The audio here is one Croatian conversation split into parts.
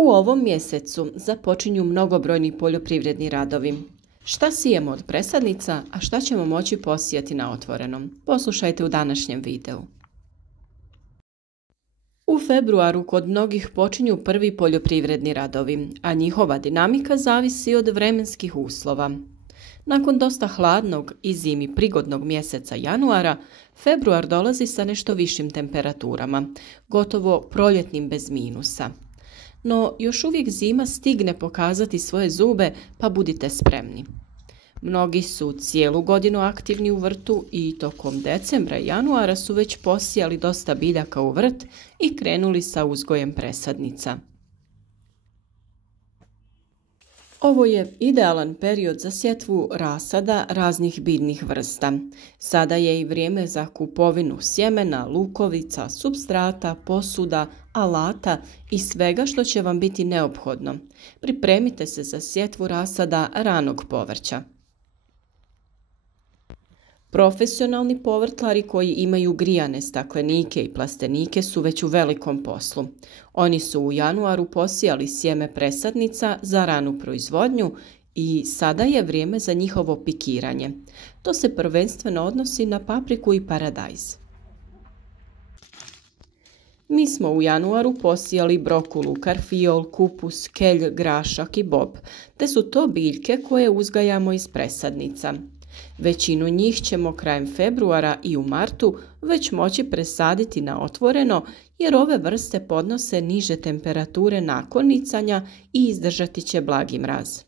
U ovom mjesecu započinju mnogobrojni poljoprivredni radovi. Šta sijemo od presadnica, a šta ćemo moći posijati na otvorenom? Poslušajte u današnjem videu. U februaru kod mnogih počinju prvi poljoprivredni radovi, a njihova dinamika zavisi od vremenskih uslova. Nakon dosta hladnog i zimi prigodnog mjeseca januara, februar dolazi sa nešto višim temperaturama, gotovo proljetnim bez minusa. No, još uvijek zima stigne pokazati svoje zube, pa budite spremni. Mnogi su cijelu godinu aktivni u vrtu i tokom decembra i januara su već posijali dosta biljaka u vrt i krenuli sa uzgojem presadnica. Ovo je idealan period za sjetvu rasada raznih biljnih vrsta. Sada je i vrijeme za kupovinu sjemena, lukovica, supstrata, posuda, alata i svega što će vam biti neophodno. Pripremite se za sjetvu rasada ranog povrća. Profesionalni povrtlari koji imaju grijane staklenike i plastenike su već u velikom poslu. Oni su u januaru posijali sjeme presadnica za ranu proizvodnju i sada je vrijeme za njihovo pikiranje. To se prvenstveno odnosi na papriku i paradajz. Mi smo u januaru posijali brokulu, karfiol, kupus, kelj, grašak i bob, te su to biljke koje uzgajamo iz presadnica. Većinu njih ćemo krajem februara i u martu već moći presaditi na otvoreno jer ove vrste podnose niže temperature nakon nicanja i izdržati će blagi mraz.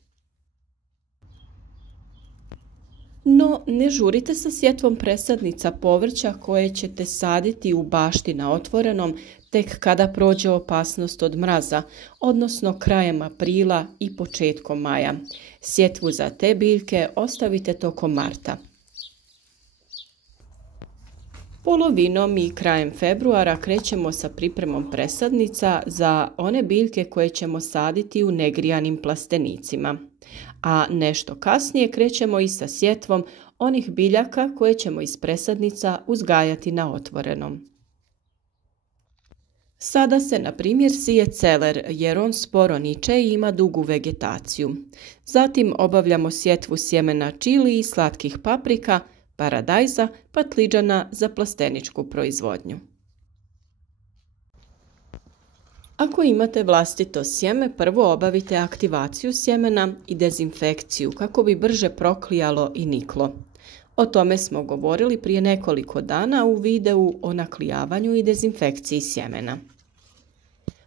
No, ne žurite sa sjetvom presadnica povrća koje ćete saditi u bašti na otvorenom tek kada prođe opasnost od mraza, odnosno krajem aprila i početkom maja. Sjetvu za te biljke ostavite tokom marta. Polovinom i krajem februara krećemo sa pripremom presadnica za one biljke koje ćemo saditi u negrijanim plastenicima. A nešto kasnije krećemo i sa sjetvom onih biljaka koje ćemo iz presadnica uzgajati na otvorenom. Sada se, na primjer, sije celer jer on sporo niče i ima dugu vegetaciju. Zatim obavljamo sjetvu sjemena čili i slatkih paprika, paradajza, patliđana za plasteničku proizvodnju. Ako imate vlastito sjeme, prvo obavite aktivaciju sjemena i dezinfekciju kako bi brže proklijalo i niklo. O tome smo govorili prije nekoliko dana u videu o naklijavanju i dezinfekciji sjemena.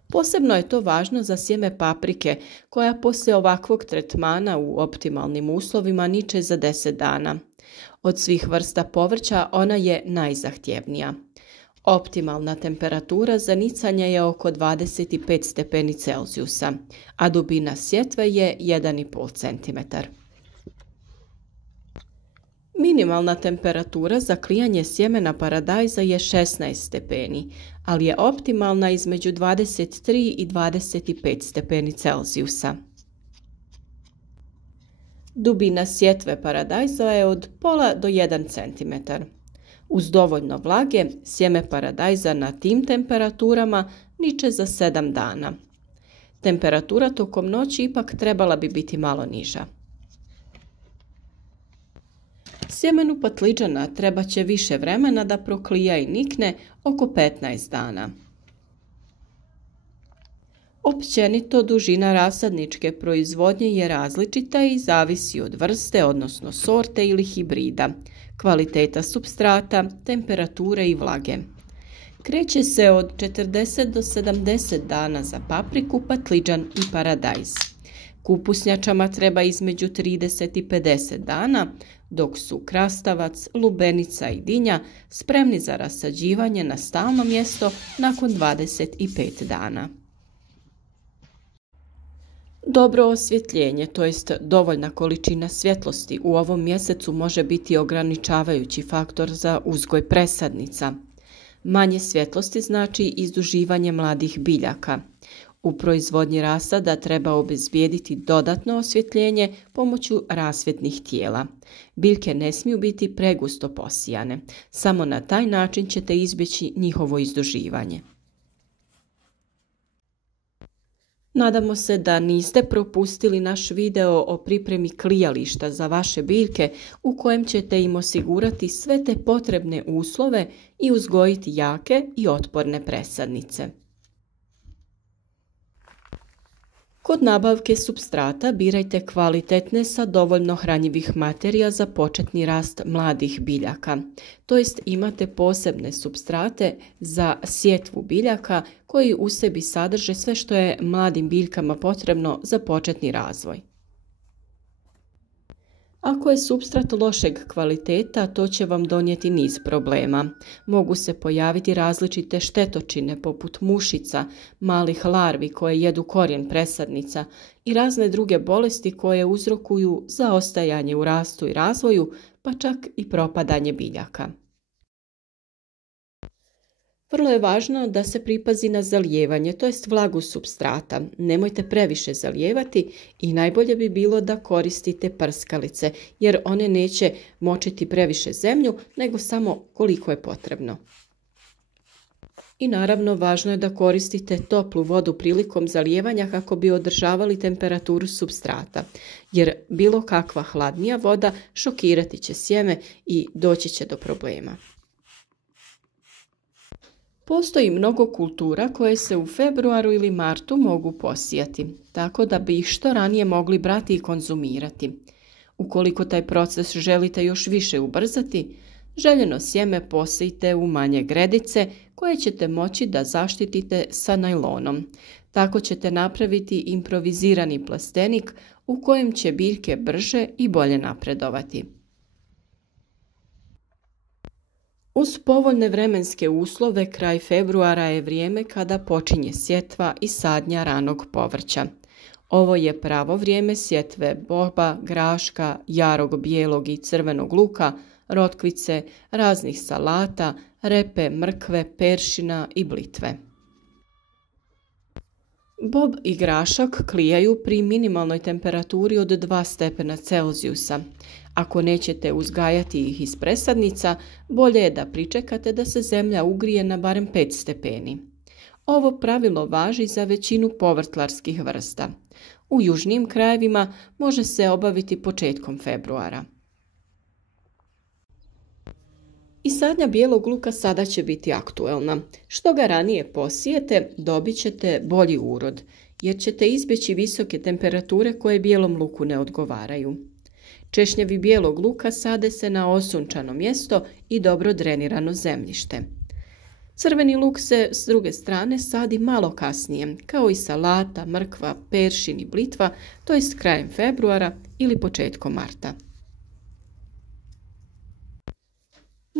Posebno je to važno za sjeme paprike, koja poslije ovakvog tretmana u optimalnim uslovima niče za 10 dana. Od svih vrsta povrća ona je najzahtjevnija. Optimalna temperatura za nicanje je oko 25 stepeni Celzijusa, a dubina sjetve je 1,5 cm. Minimalna temperatura za klijanje sjemena paradajza je 16 stepeni, ali je optimalna između 23 i 25 stepeni Celzijusa. Dubina sjetve paradajza je od pola do 1 cm. Uz dovoljno vlage, sjeme paradajza na tim temperaturama niče za 7 dana. Temperatura tokom noći ipak trebala bi biti malo niža. Sjemenu patliđana treba će više vremena da proklija i nikne, oko 15 dana. Općenito, dužina rasadničke proizvodnje je različita i zavisi od vrste, odnosno sorte ili hibrida, kvaliteta supstrata, temperature i vlage. Kreće se od 40 do 70 dana za papriku, patliđan i paradajz. Kupusnjačama treba između 30 i 50 dana, dok su krastavac, lubenica i dinja spremni za rasađivanje na stalno mjesto nakon 25 dana. Dobro osvjetljenje, to jest dovoljna količina svjetlosti u ovom mjesecu može biti ograničavajući faktor za uzgoj presadnica. Manje svjetlosti znači izduživanje mladih biljaka. U proizvodnji rasada treba obezbijediti dodatno osvjetljenje pomoću rasvjetnih tijela. Biljke ne smiju biti pregusto posijane. Samo na taj način ćete izbjeći njihovo izduživanje. Nadamo se da niste propustili naš video o pripremi klijališta za vaše biljke u kojem ćete im osigurati sve te potrebne uslove i uzgojiti jake i otporne presadnice. Kod nabavke supstrata birajte kvalitetne sa dovoljno hranjivih materija za početni rast mladih biljaka. To jest imate posebne supstrate za sjetvu biljaka koji u sebi sadrže sve što je mladim biljkama potrebno za početni razvoj. Ako je supstrat lošeg kvaliteta, to će vam donijeti niz problema. Mogu se pojaviti različite štetočine poput mušica, malih larvi koje jedu korijen presadnica i razne druge bolesti koje uzrokuju zaostajanje u rastu i razvoju, pa čak i propadanje biljaka. Vrlo je važno da se pripazi na zalijevanje, to jest vlagu supstrata. Nemojte previše zalijevati i najbolje bi bilo da koristite prskalice, jer one neće močiti previše zemlju, nego samo koliko je potrebno. I naravno važno je da koristite toplu vodu prilikom zalijevanja kako bi održavali temperaturu supstrata, jer bilo kakva hladnija voda šokirati će sjeme i doći će do problema. Postoji mnogo kultura koje se u februaru ili martu mogu posijati, tako da bi ih što ranije mogli brati i konzumirati. Ukoliko taj proces želite još više ubrzati, željeno sjeme posijte u manje gredice koje ćete moći da zaštitite sa najlonom. Tako ćete napraviti improvizirani plastenik u kojem će biljke brže i bolje napredovati. Uz povoljne vremenske uslove kraj februara je vrijeme kada počinje sjetva i sadnja ranog povrća. Ovo je pravo vrijeme sjetve boba, graška, jarog, bijelog i crvenog luka, rotkvice, raznih salata, repe, mrkve, peršina i blitve. Bob i grašak klijaju pri minimalnoj temperaturi od 2 stepena Celzijusa. Ako nećete uzgajati ih iz presadnica, bolje je da pričekate da se zemlja ugrije na barem 5 stepeni. Ovo pravilo važi za većinu povrtlarskih vrsta. U južnim krajevima može se obaviti početkom februara. I sadnja bijelog luka sada će biti aktuelna. Što ga ranije posijete, dobit ćete bolji urod, jer ćete izbjeći visoke temperature koje bijelom luku ne odgovaraju. Češnjevi bijelog luka sade se na osunčano mjesto i dobro drenirano zemljište. Crveni luk se s druge strane sadi malo kasnije, kao i salata, mrkva, peršin i blitva, to jest krajem februara ili početkom marta.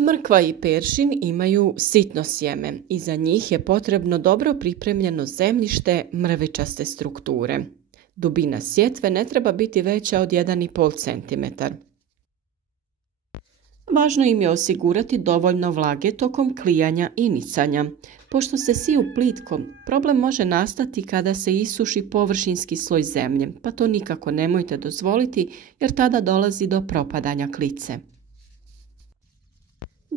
Mrkva i peršin imaju sitno sjeme i za njih je potrebno dobro pripremljeno zemljište mrvičaste strukture. Dubina sjetve ne treba biti veća od 1,5 cm. Važno im je osigurati dovoljno vlage tokom klijanja i nicanja. Pošto se siju plitkom, problem može nastati kada se isuši površinski sloj zemlje, pa to nikako nemojte dozvoliti jer tada dolazi do propadanja klice.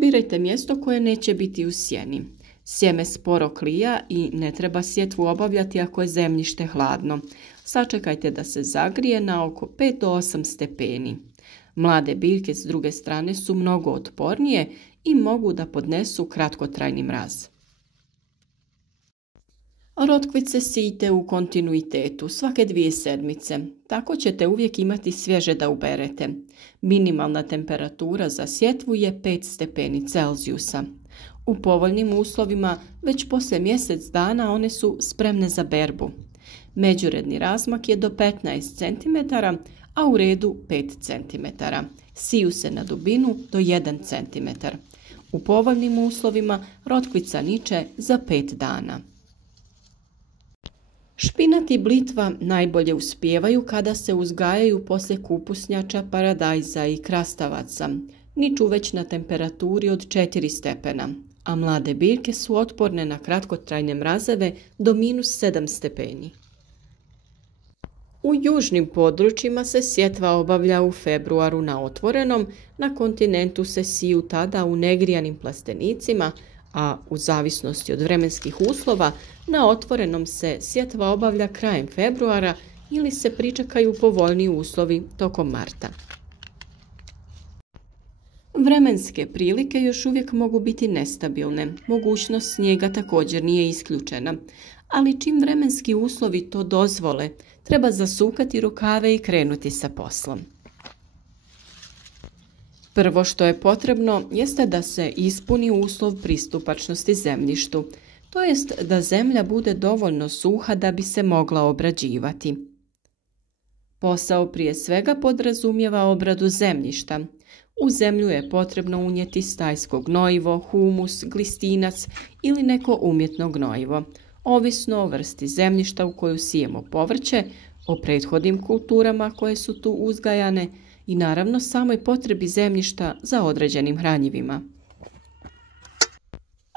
Birajte mjesto koje neće biti u sjeni. Sjeme sporo klija i ne treba sjetvu obavljati ako je zemljište hladno. Sačekajte da se zagrije na oko 5 do 8 stepeni. Mlade biljke s druge strane su mnogo otpornije i mogu da podnesu kratkotrajni mraz. Rotkvice sijte u kontinuitetu svake 2 sedmice. Tako ćete uvijek imati svježe da uberete. Minimalna temperatura za sjetvu je 5 stepeni Celzijusa. U povoljnim uslovima već poslije mjesec dana one su spremne za berbu. Međuredni razmak je do 15 cm, a u redu 5 cm. Siju se na dubinu do 1 cm. U povoljnim uslovima rotkvica niče za 5 dana. Špinat i blitva najbolje uspijevaju kada se uzgajaju poslije kupusnjača, paradajza i krastavaca. Niču već na temperaturi od 4 stepena, a mlade biljke su otporne na kratkotrajne mrazeve do -7 stepeni. U južnim područjima se sjetva obavlja u februaru na otvorenom, na kontinentu se siju tada u negrijanim plastenicima, a u zavisnosti od vremenskih uslova na otvorenom se sjetva obavlja krajem februara ili se pričekaju povoljniji uslovi tokom marta. Vremenske prilike još uvijek mogu biti nestabilne, mogućnost snijega također nije isključena, ali čim vremenski uslovi to dozvole, treba zasukati rukave i krenuti sa poslom. Prvo što je potrebno jeste da se ispuni uslov pristupačnosti zemljištu, to jest da zemlja bude dovoljno suha da bi se mogla obrađivati. Posao prije svega podrazumijeva obradu zemljišta. U zemlju je potrebno unijeti stajsko gnojivo, humus, glistinac ili neko umjetno gnojivo, ovisno o vrsti zemljišta u koju sijemo povrće, o prethodnim kulturama koje su tu uzgajane i naravno samoj potrebi zemljišta za određenim hranjivima.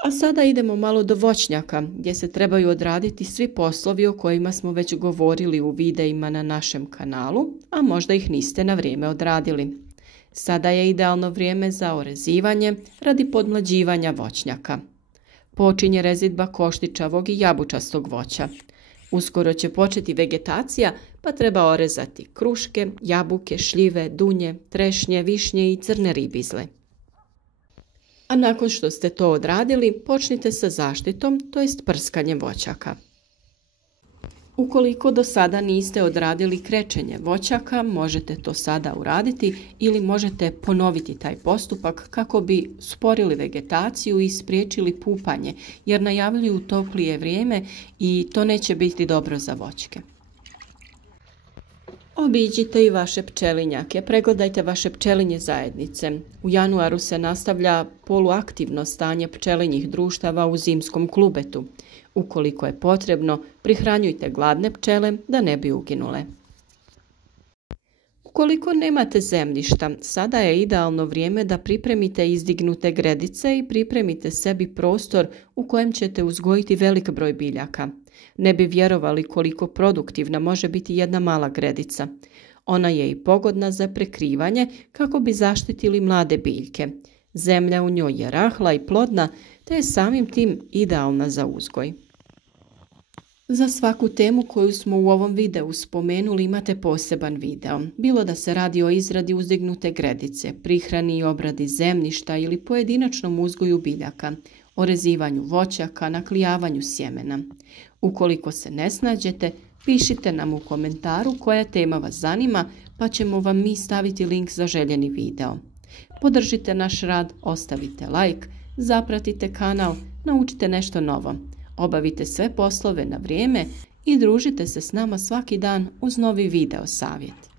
A sada idemo malo do voćnjaka, gdje se trebaju odraditi svi poslovi o kojima smo već govorili u videima na našem kanalu, a možda ih niste na vrijeme odradili. Sada je idealno vrijeme za orezivanje radi podmlađivanja voćnjaka. Počinje rezidba koštičavog i jabučastog voća. Uskoro će početi vegetacija, pa treba orezati kruške, jabuke, šljive, dunje, trešnje, višnje i crne ribizle. A nakon što ste to odradili, počnite sa zaštitom, to jest prskanjem voćaka. Ukoliko do sada niste odradili krečenje voćaka, možete to sada uraditi ili možete ponoviti taj postupak kako bi sporili vegetaciju i spriječili pupanje, jer najavljuju toplije vrijeme i to neće biti dobro za voćke. Obiđite i vaše pčelinjake, pregledajte vaše pčelinje zajednice. U januaru se nastavlja poluaktivno stanje pčelinjih društava u zimskom klubetu. Ukoliko je potrebno, prihranjujte gladne pčele da ne bi uginule. Ukoliko nemate zemljišta, sada je idealno vrijeme da pripremite izdignute gredice i pripremite sebi prostor u kojem ćete uzgojiti velik broj biljaka. Ne bi vjerovali koliko produktivna može biti jedna mala gredica. Ona je i pogodna za prekrivanje kako bi zaštitili mlade biljke. Zemlja u njoj je rahla i plodna, te je samim tim idealna za uzgoj. Za svaku temu koju smo u ovom videu spomenuli imate poseban video, bilo da se radi o izradi uzdignute gredice, prihrani i obradi zemljišta ili pojedinačnom uzgoju biljaka, orezivanju voćaka, naklijavanju sjemena. Ukoliko se ne snađete, pišite nam u komentaru koja tema vas zanima, pa ćemo vam mi staviti link za željeni video. Podržite naš rad, ostavite like, zapratite kanal, naučite nešto novo. Obavite sve poslove na vrijeme i družite se s nama svaki dan uz novi video savjet.